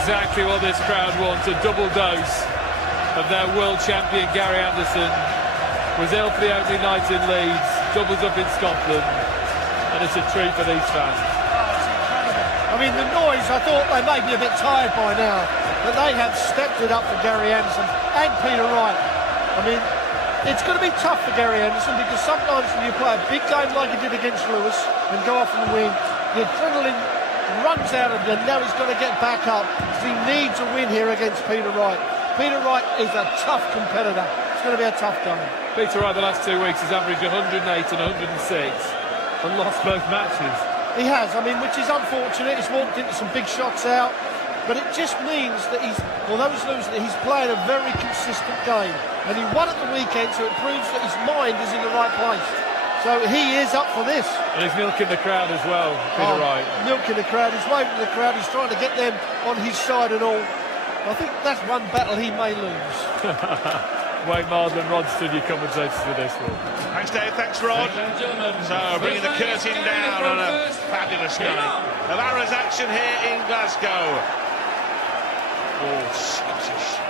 exactly what this crowd wants, a double dose of their world champion Gary Anderson. Was ill for the opening night in Leeds, doubles up in Scotland, and it's a treat for these fans. Oh, it's incredible. I mean, the noise, I thought they may be a bit tired by now, but they have stepped it up for Gary Anderson and Peter Wright. I mean, it's going to be tough for Gary Anderson because sometimes when you play a big game like he did against Lewis and go off and win, the adrenaline runs out of him, and now he's got to get back up because he needs a win here against Peter Wright. Peter Wright is a tough competitor. It's going to be a tough game. Peter Wright the last 2 weeks has averaged 108 and 106 and lost both matches. He has, I mean, which is unfortunate. He's walked into some big shots out, but it just means that he's, although he's losing it, he's playing a very consistent game. And he won at the weekend, so it proves that his mind is in the right place. So he is up for this. And he's milking the crowd as well, Peter Wright. Milking the crowd, he's waving to the crowd, he's trying to get them on his side and all. I think that's one battle he may lose. Wayne Mardle and Rod Stood, your commentators for this one. Thanks, Dave. Thanks, Rod. So, bringing the curtain down on a fabulous night of Arrows action here in Glasgow. Oh, Scottish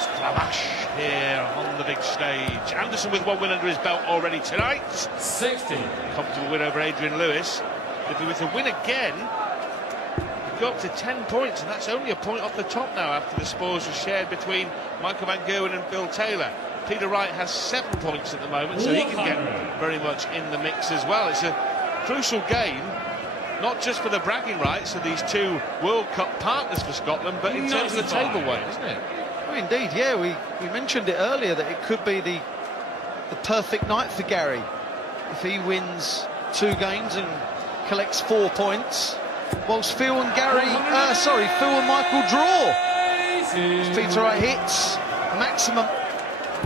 Splavash here on the big stage. Anderson with one win under his belt already tonight. 60. Comfortable win over Adrian Lewis. If he was to win again, he'd go up to 10 points, and that's only a point off the top now after the spoils were shared between Michael Van Gerwen and Phil Taylor. Peter Wright has 7 points at the moment, so he can get very much in the mix as well. It's a crucial game, not just for the bragging rights of these two World Cup partners for Scotland, but in terms of the tableweight, isn't it? Oh, indeed, yeah, we mentioned it earlier that it could be the perfect night for Gary if he wins 2 games and collects 4 points, whilst Phil and Michael draw. As Peter Wright hits a maximum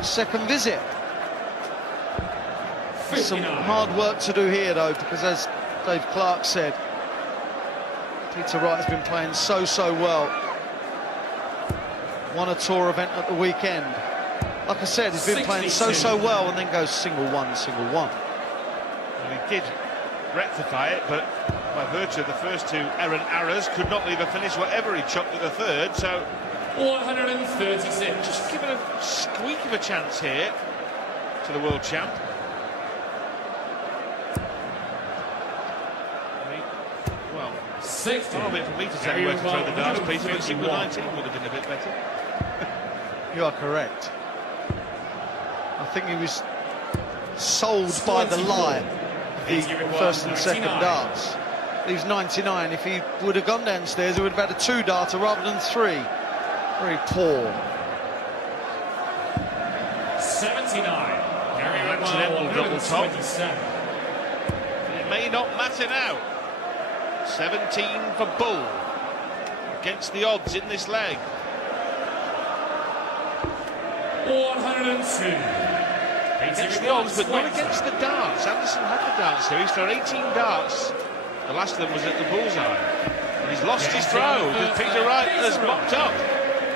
second visit. Some hard work to do here though, because as Dave Clark said, Peter Wright has been playing so well. Won a tour event at the weekend. Like I said, he's been playing so well, and then goes single one. Well, he did rectify it, but by virtue of the first 2 errant arrows, could not leave a finish whatever he chucked at the third, so 136. Just giving a squeak of a chance here to the world champ. Well, 60. Far a bit for me to tell you where to throw the darts, Peter, but single 19 would have been a bit better. You are correct. I think he was sold by the lie of the first and second darts. He was 99. If he would have gone downstairs, he would have had a 2-darter rather than 3. Very poor. 79. Accidental double top. It may not matter now. 17 for Bull against the odds in this leg. 102. Against the odds, but not against the darts. Anderson had the darts here. He's thrown 18 darts. The last of them was at the bullseye. And he's lost his throw because Peter Wright has mopped up.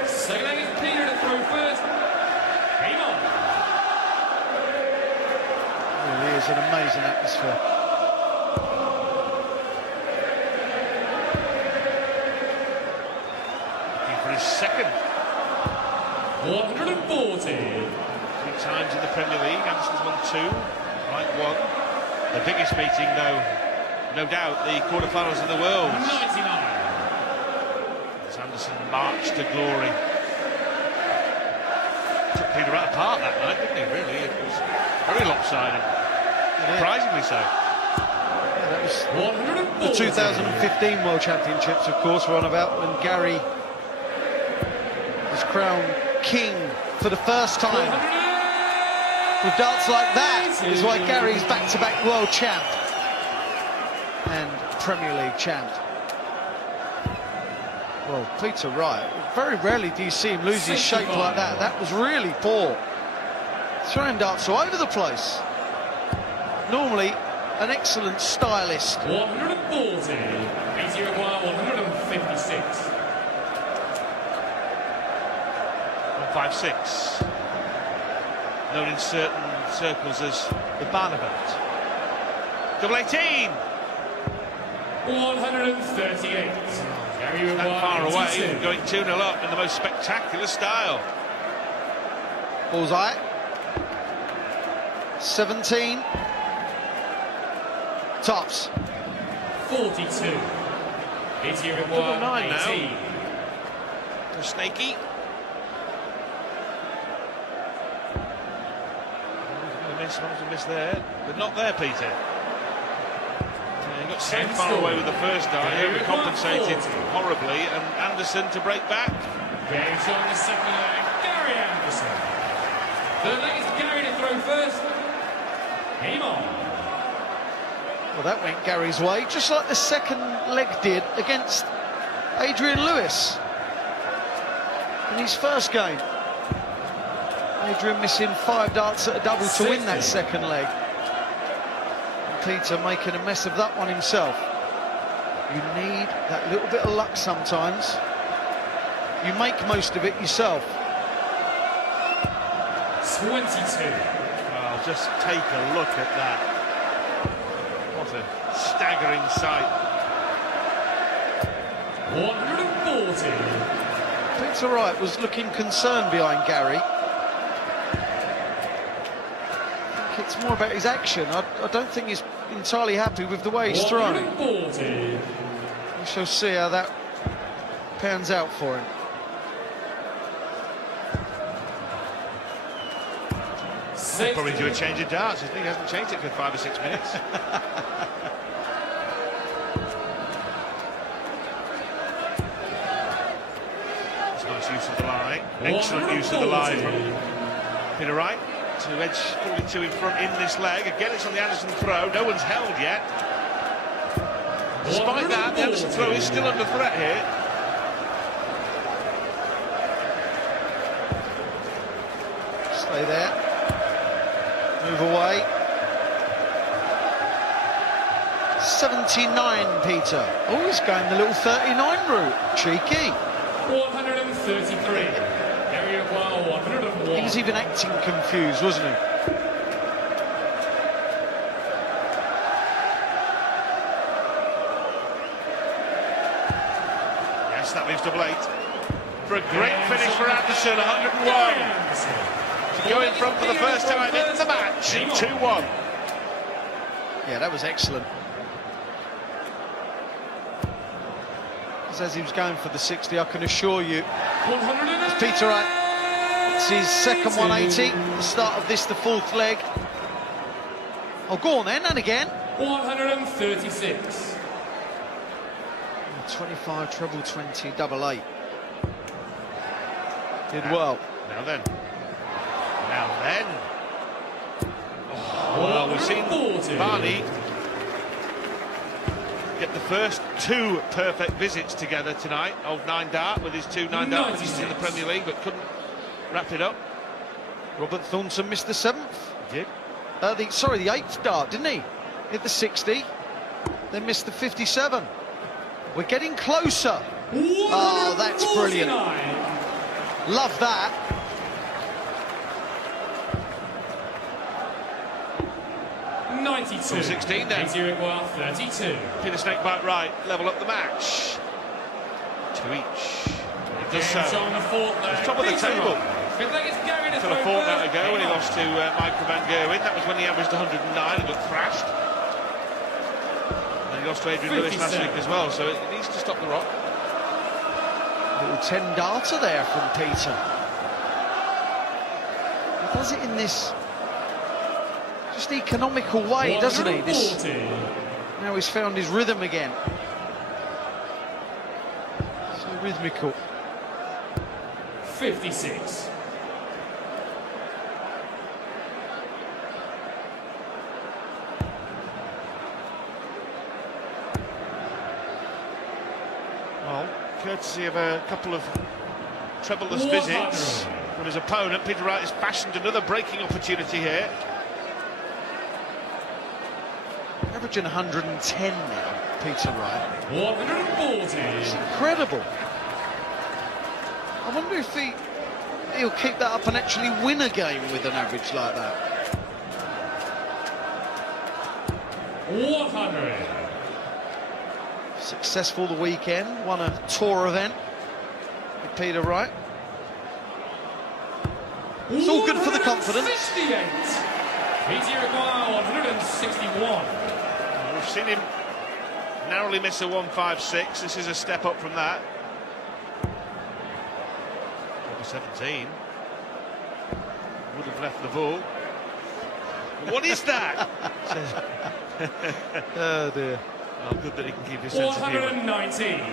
Second leg is Peter to throw first. Game on. Really is an amazing atmosphere. Looking for his second. 140. 3 times in the Premier League. Anderson's won 2. Wright 1. The biggest meeting, though, no doubt, the quarterfinals of the world. 99. As Anderson marched to glory. Took Peter Wright apart that night, didn't he? Really, it was very lopsided. Surprisingly so. Yeah, that was the 2015 World Championships, of course, were on about when Gary was crowned king for the first time. With darts like that is why Gary's back-to-back world champ and Premier League champ. Well, Peter Wright, very rarely do you see him lose his shape like that. That was really poor. Throwing darts all over the place. Normally, an excellent stylist. 140. Easy require 156. 156. Known in certain circles as the Barnabout. Double 18. 138. That far away and going 2-0 up in the most spectacular style. Bullseye. 17. Tops. 42. Double 9 now. For Snakey. One's a miss there, but not there, Peter. He got so far away with the first dart, he overcompensated horribly, and Anderson to break back. Game's on the second leg, Gary Anderson. Third leg is Gary to throw first. Game on. Well, that went Gary's way, just like the second leg did against Adrian Lewis in his first game. Adrian missing 5 darts at a double to win that second leg. And Peter making a mess of that one himself. You need that little bit of luck sometimes. You make most of it yourself. 22. Oh, just take a look at that. What a staggering sight. 140. Peter Wright was looking concerned behind Gary. It's more about his action. I don't think he's entirely happy with the way he's thrown. 140. We shall see how that pans out for him. He'll probably do a change of darts. I think he hasn't changed it for 5 or 6 minutes. That's nice use of the line. Excellent use of the line from Peter Wright. To edge 42 in front in this leg. Again, it's on the Anderson throw. No one's held yet. Despite that, the Anderson throw is still under threat here. Stay there. Move away. 79, Peter. Oh, he's going the little 39 route. Cheeky. 133. He was even acting confused, wasn't he? Yes, that leaves double 8. For a great finish for Anderson, 101. To go in front for the first time in the match, 2-1. Yeah, that was excellent. As he was going for the 60, I can assure you, Peter Wright. It's his second 180, the start of this, the 4th leg. Oh, go on then, and again. 136. 25, treble 20, double 8. Did well. Now then. Oh, well, we've seen Barney get the first 2 perfect visits together tonight. Old 9 dart with his 2 9-dart visits in the Premier League, but couldn't wrap it up. Robert Thornton missed the 7th. He did. The 8th dart, didn't he? Hit the 60, then missed the 57. We're getting closer. Oh, that's brilliant. Love that. So 16 then. 32. Peter Snakebite Wright level up the match. 2 each. It does so. He's top of the table. Until a fortnight ago when he lost to Michael Van Gerwen. That was when he averaged 109 and got thrashed. And he lost to Adrian Lewis last week as well, so it needs to stop the rock. Little 10-darter there from Peter. He does it in this just economical way, doesn't he? This, now he's found his rhythm again. So rhythmical. 56. Well, courtesy of a couple of trebleless visits from his opponent, Peter Wright has fashioned another breaking opportunity here. Averaging 110 now, Peter Wright. 140. It's incredible. I wonder if he'll keep that up and actually win a game with an average like that. 100. Successful the weekend, won a tour event with Peter Wright. It's all good for the confidence. 68. Peter Wright, 161. We've seen him narrowly miss a 1.56. This is a step up from that. Number 17 would have left the ball. What is that? Oh dear. Oh, good that he can keep his sense of humour. 119.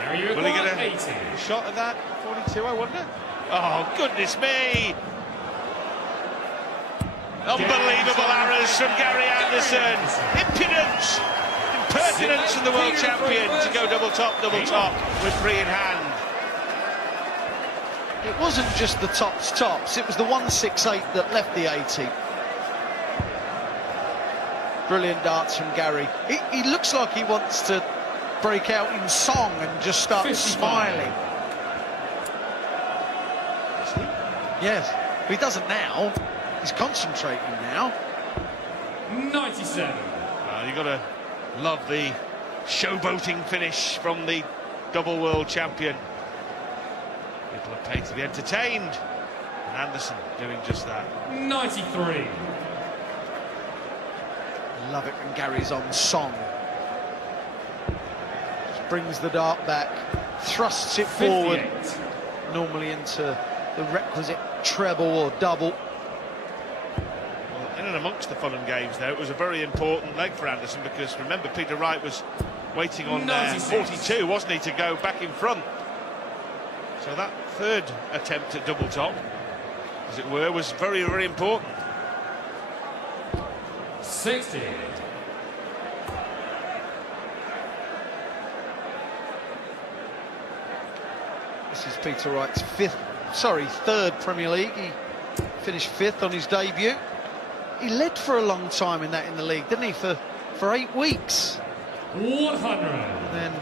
Gary Will he get a 80. shot at that? 42, I wonder. Oh, goodness me! Unbelievable errors from Gary Anderson. Impudence, impertinence in the world champion to go double top with 3 in hand. It wasn't just the tops, it was the 168 that left the 80. Brilliant darts from Gary. He looks like he wants to break out in song and just start 55. smiling. Yes, but he doesn't now. He's concentrating now. 97. You've got to love the showboating finish from the double world champion. People are paid to be entertained, and Anderson doing just that. 93. Love it when Gary's on song. Just brings the dart back, thrusts it 58. forward, normally into the requisite treble or double. Well, in and amongst the fun and games there, it was a very important leg for Anderson, because remember, Peter Wright was waiting on 42, wasn't he, to go back in front. So that third attempt at double top, as it were, was very, very important. 60. This is Peter Wright's third Premier League. He finished 5th on his debut. He led for a long time in the league, didn't he? For 8 weeks. 100. And then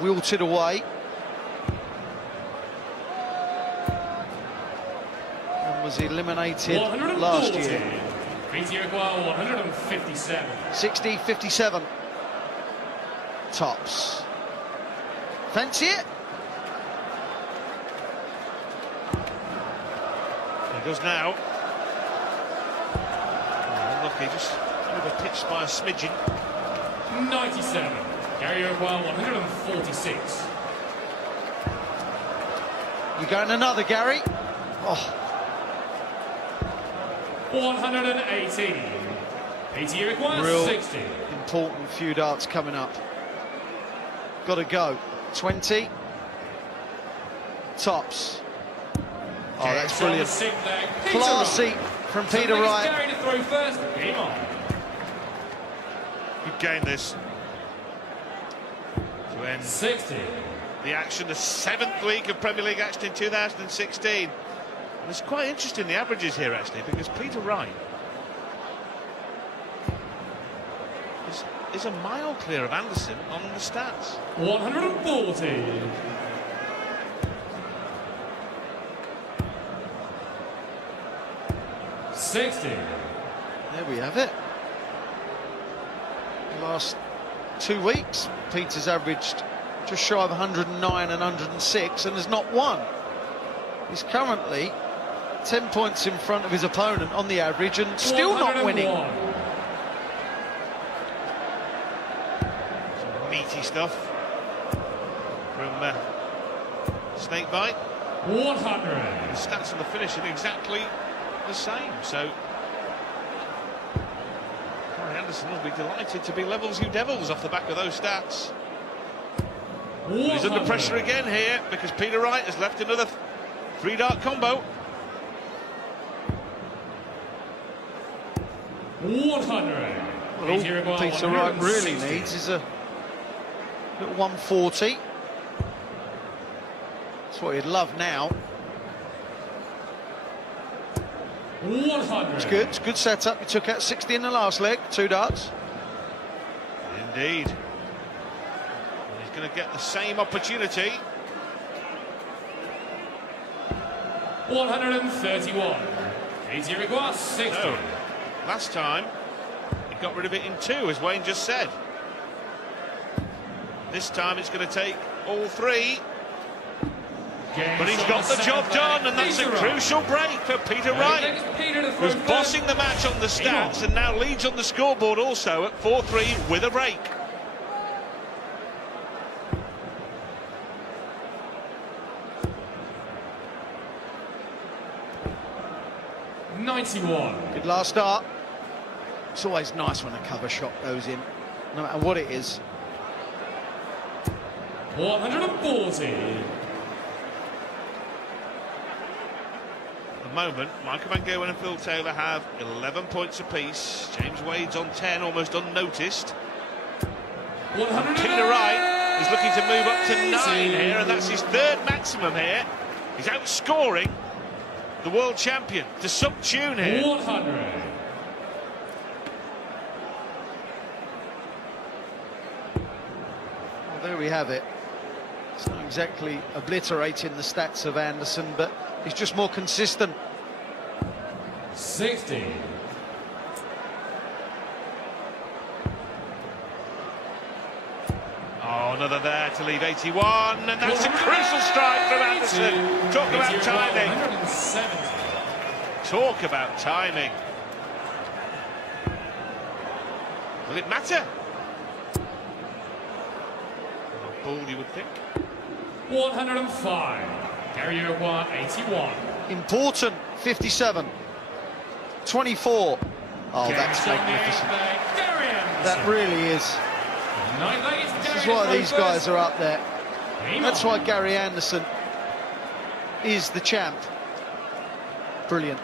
wilted away. And was eliminated last year. Peter Wright, 157. 60, 57. Tops. Fancy it? He does now. Unlucky, just over-pitched by a smidgen. 97. Gary Wright, 146. You going another, Gary? Oh. 118. Peter requires Real 60. Important few darts coming up. Got to go. 20. Tops. Oh, that's brilliant. Classy from Peter Wright. Gary to throw first. Game on. Good game, this. To end 60. the action, the 7th week of Premier League action in 2016. And it's quite interesting, the averages here, actually, because Peter Wright is a mile clear of Anderson on the stats. 140. There we have it. The last 2 weeks, Peter's averaged just shy of 109 and 106 and has not won. He's currently 10 points in front of his opponent on the average and still not winning. Some meaty stuff from Snakebite. 100. The stats on the finish are exactly the same, so Gary Anderson will be delighted to be levels you devils off the back of those stats. He's under pressure again here because Peter Wright has left another 3-dart combo. 100. Well, all Peter Wright really needs is a little 140. That's what he'd love now. 100. It's good. It's good setup. He took out 60 in the last leg. 2 darts. Indeed. And he's going to get the same opportunity. 131. Easy request 60. So, last time he got rid of it in 2, as Wayne just said. This time it's going to take all three. Game But he's on got the job Saturday. done, and that's a Peter Wright. crucial break for Peter Wright, Peter to throw who's bossing the match on the stats and now leads on the scoreboard also at 4-3 with a break. Good last start. It's always nice when a cover shot goes in, no matter what it is. 140. At the moment, Michael Van Gerwen and Phil Taylor have 11 points apiece. James Wade's on 10, almost unnoticed. 100. Peter Wright is looking to move up to 9 here, and that's his third maximum here. He's outscoring the world champion to some tune here. 100. Well, there we have it. It's not exactly obliterating the stats of Anderson, but he's just more consistent. 60. Oh, another there to leave 81, and that's a crucial strike from Anderson. Talk about timing. 170. Talk about timing. Will it matter? A ball, you would think. 105. Gary Uruguay, 81. Important, 57. 24. Oh, that's magnificent. Gary Anderson. That really is. This is why these guys are up there. That's why Gary Anderson is the champ. Brilliant.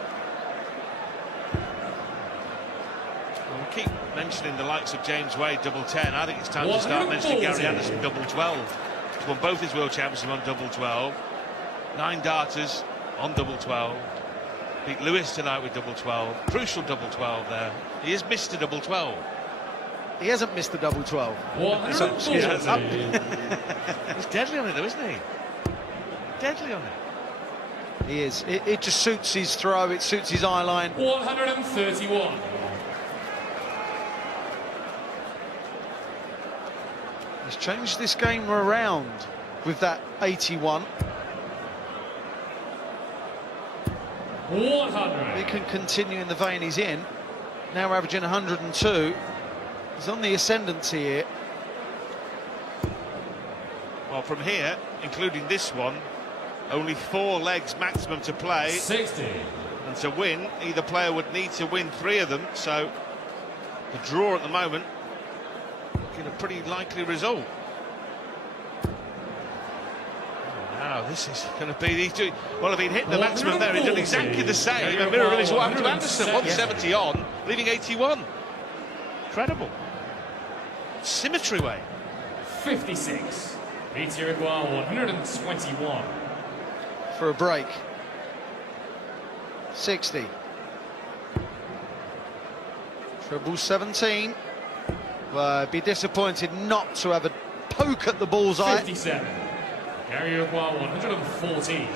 Well, we keep mentioning the likes of James Wade, double 10. I think it's time to start mentioning Gary Anderson, double 12. He's won both his world championships on double 12. 9 darters on double 12. Beat Lewis tonight with double 12. Crucial double 12 there. He has missed a double 12. He hasn't missed the double 12. 140. He's deadly on it though, isn't he? Deadly on it. He is. It just suits his throw, it suits his eye line. 131. He's changed this game around with that 81. 100. He can continue in the vein he's in. Now averaging 102. He's on the ascendancy here. Well, from here, including this one, only 4 legs maximum to play. 60. And to win, either player would need to win 3 of them. So the draw at the moment looking a pretty likely result. Now this is going to be these two. Well, if he'd hit the maximum there, he'd done exactly the same. A mirror image what happened to Anderson, 170 on, leaving 81. Incredible. Symmetry way. 56. Beats Uruguay 121. For a break. 60. Treble 17. Well, I'd be disappointed not to have a poke at the bullseye. 57. Gary Uruguay 114.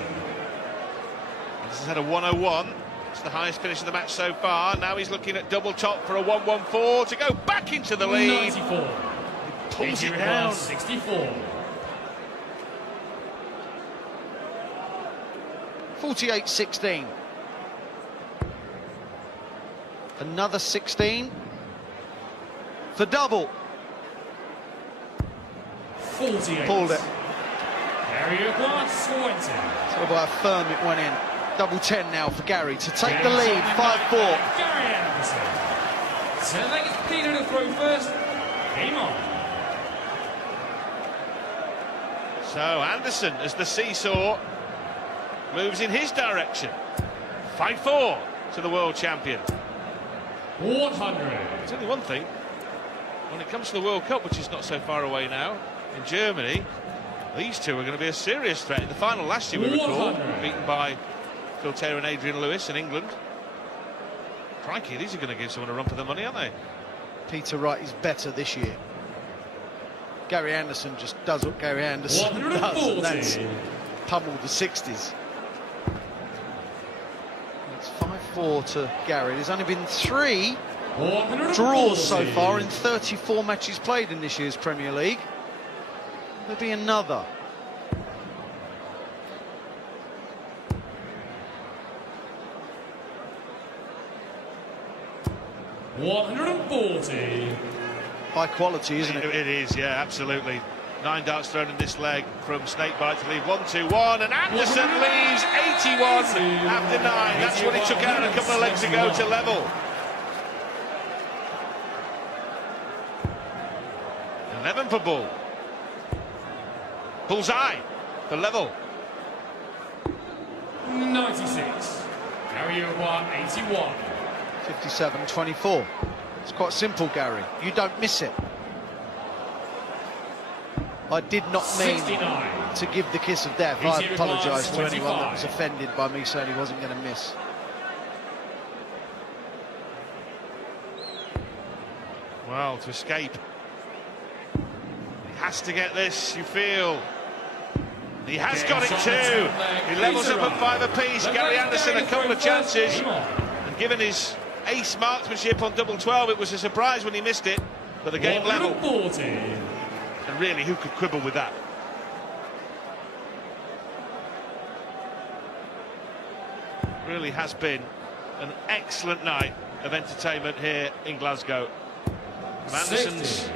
This has had a 101. It's the highest finish of the match so far. Now he's looking at double top for a 114 to go back into the lead. 94. Pulls it down. 64. 48-16. Another 16. For double. 48. Pulled it. Gary Uruguay 20. So by a firm it went in. Double 10 now for Gary to take the lead. 5-4. Gary Anderson. So that is Peter to throw first. Game on. So Anderson, as the seesaw moves in his direction. 5-4 to the world champion. 100. There's only one thing. When it comes to the World Cup, which is not so far away now, in Germany, these two are going to be a serious threat. In the final last year, we recall, beaten by Phil Taylor and Adrian Lewis in England. Crikey, these are going to give someone a run for their money, aren't they? Peter Wright is better this year. Gary Anderson just does what Gary Anderson does, and that's pummel the 60s. It's 5-4 to Gary. There's only been 3 draws so far in 34 matches played in this year's Premier League. There'll be another. $140. High quality, isn't it? It is, yeah, absolutely. 9 darts thrown in this leg from Snakebite to leave 1-2-1, and Anderson leaves 81 after 9. That's what he took out a couple of legs ago to level. 11 for Bull. Bullseye for level. 96. Gary Uruguay, 81. 57-24. It's quite simple, Gary. You don't miss it. I did not mean 69. to give the kiss of death. I apologise to anyone that was offended by me saying he wasn't going to miss. Well, to escape. He has to get this, you feel. He has got it too. He levels up at 5 apiece. Gary Anderson a couple of chances. And given his ace marksmanship on double 12, it was a surprise when he missed it. But the game level. And really, who could quibble with that? Really has been an excellent night of entertainment here in Glasgow. From Anderson's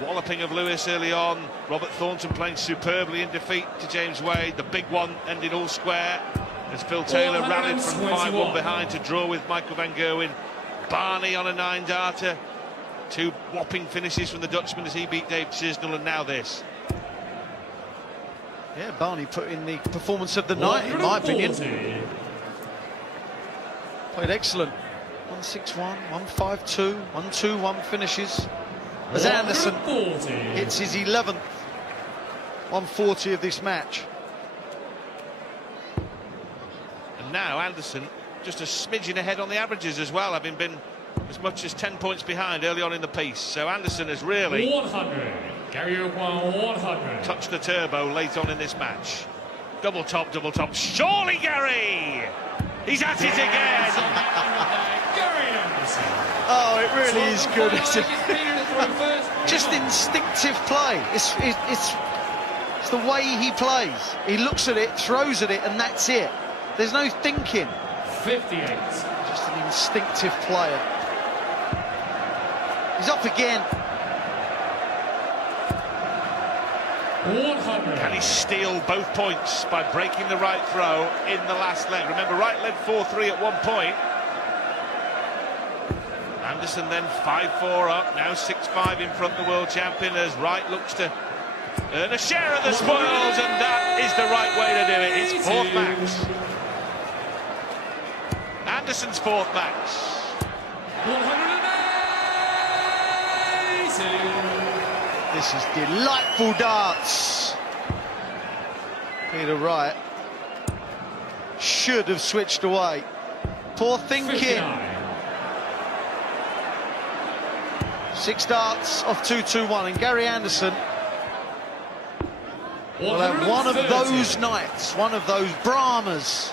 walloping of Lewis early on, Robert Thornton playing superbly in defeat to James Wade. The big one ended all square as Phil Taylor rallied from 5-1 behind to draw with Michael van Gerwen. Barney on a 9-darter. 2 whopping finishes from the Dutchman as he beat Dave Chisnell, and now this. Yeah, Barney put in the performance of the night, in my opinion. Played excellent. 1-6-1, 1-5-2, 1-2-1 finishes. As Anderson hits his 11th 140 of this match. And now Anderson just a smidgen ahead on the averages as well, having been as much as 10 points behind early on in the piece. So Anderson has really 100. Gary Uruguay, 100. touched the turbo late on in this match. Double top, double top. Surely Gary! He's at it again! Gary Anderson. Oh, it really is good. Just instinctive play. It's the way he plays. He looks at it, throws at it, and that's it. There's no thinking. 58. Just an instinctive player. He's up again. 100. Can he steal both points by breaking the right throw in the last leg? Remember, Wright led 4-3 at one point. Anderson then 5-4 up, now 6-5 in front of the world champion as Wright looks to earn a share of the spoils, and that is the right way to do it. It's 4th max. Anderson's 4th max. 180. This is delightful darts. Peter Wright should have switched away. Poor thinking. 59. 6 darts off 2-2-1, and Gary Anderson will have one of those nights, one of those Brahmas.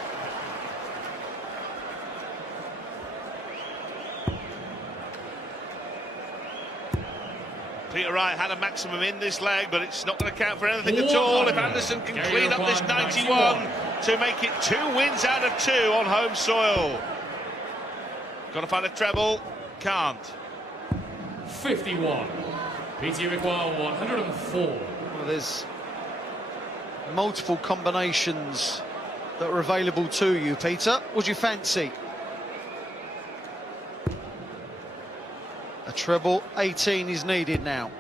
Peter Wright had a maximum in this leg, but it's not going to count for anything at all if Anderson can clean up this 91 to make it 2 wins out of 2 on home soil. Got to find a treble, can't. 51. Peter Uruguay, 104. Well, there's multiple combinations that are available to you, Peter. What do you fancy? A treble, 18 is needed now.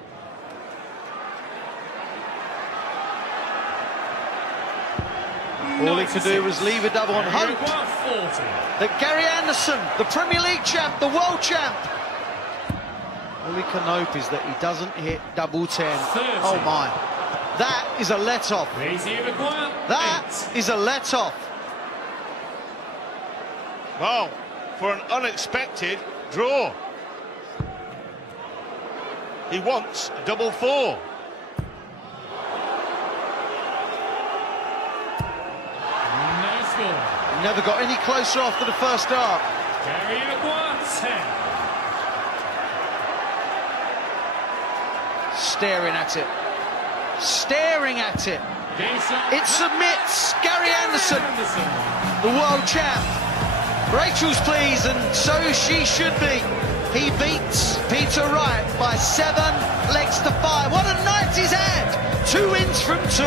All he could do was leave a double on hope that Gary Anderson, the Premier League champ, the world champ, all he can hope is that he doesn't hit double 10. 30. Oh my, that is a let-off. That is a let-off. Well, for an unexpected draw. He wants double 4. No score. Never got any closer after the first dart. Gary Uruguay, 10. Staring at it. staring at it. It submits. Gary Anderson, the world champ. Rachel's pleased, and so she should be. He beats Peter Wright by 7 legs to 5. What a night he's had! 2 wins from 2.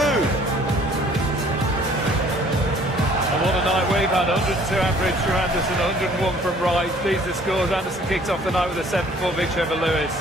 And what a night we've had. 102 average from Anderson, 101 from Wright. These are the scores. Anderson kicked off the night with a 7-4 victory over Lewis.